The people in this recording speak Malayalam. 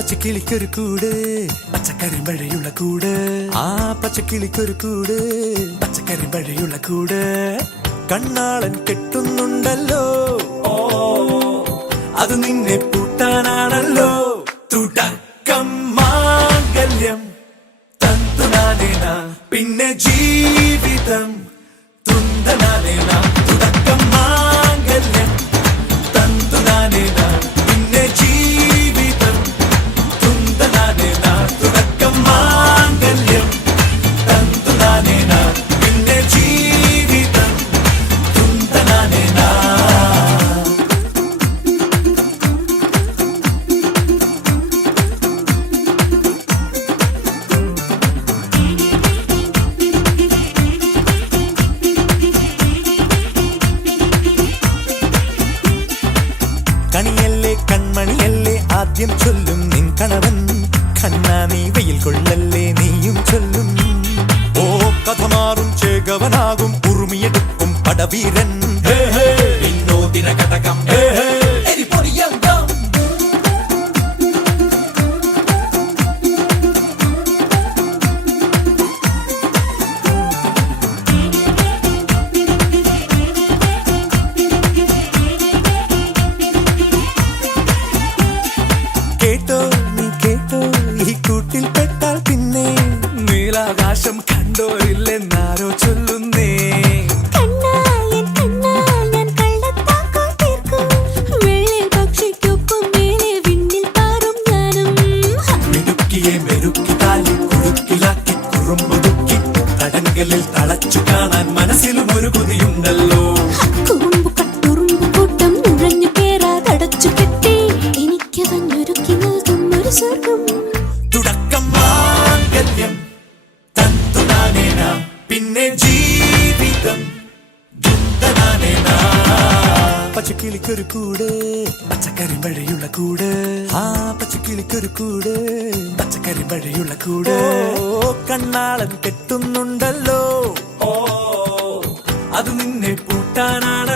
പച്ചക്കിളിക്കൊരു കൂട് പച്ചക്കരിമ്പഴയുള്ള കൂട് ആ പച്ചക്കിളിക്കൊരു കൂട് പച്ചക്കരിമ്പഴയുള്ള കൂട് കണ്ണാളൻ കെട്ടുന്നുണ്ടല്ലോ അത് നിന്നെ പൂട്ടാനാണല്ലോ തുടക്കം മാംഗല്യം തന്തുനാനേന പിന്നെ ജീവിതം തുന്തനാനേന തുടക്കം മാംഗല്യം തന്തുനാനേന പിന്നെ ജീവിതം തുന്തനാനേന തുടക്കം മാംഗല്യം തന്തുനാനേന പിന്നെ ജീവിതം തുന്തനാനേന. കണിയല്ലേ കൺമണിയല്ലേ ആദ്യം ചൊല്ലും നിൻ കണവൻ കണ്ണാ നീ വെയിൽ കൊള്ളല്ലേ നീയും ചൊല്ലും ഓ കഥ മാറും ചേകവനാകും ഉറുമിയെടുക്കും പടവീരൻ വിനോദിന കടകം കേട്ടോ നീ കേട്ടോ ഈ കൂട്ടിൽ പെട്ടാൽ പിന്നെ നീലാകാശം കണ്ടോരില്ലെന്നാരോ ചൊല്ലുന്നേ മിടുക്കിയെ മെരുക്കി താലി കുടുക്കിലാക്കി കുറുമ്പുതുക്കി തടങ്കലിൽ തളച്ചു കാണാൻ മനസ്സിലും ഒരു കൊതിയുണ്ടല്ലോ തുടക്കം മാംഗല്യം തന്തുനാനേന പിന്നെ ജീവിതം തുന്തനാനേന. പച്ചക്കിളിക്കൊരു കൂട് പച്ചക്കരിമ്പഴയുള്ള കൂട് ആ പച്ചക്കിളിക്കൊരു കൂട് പച്ചക്കരിമ്പഴയുള്ള കൂട് കണ്ണാളൻ കെട്ടുന്നുണ്ടല്ലോ അത് നിന്നെ പൂട്ടാനാണ്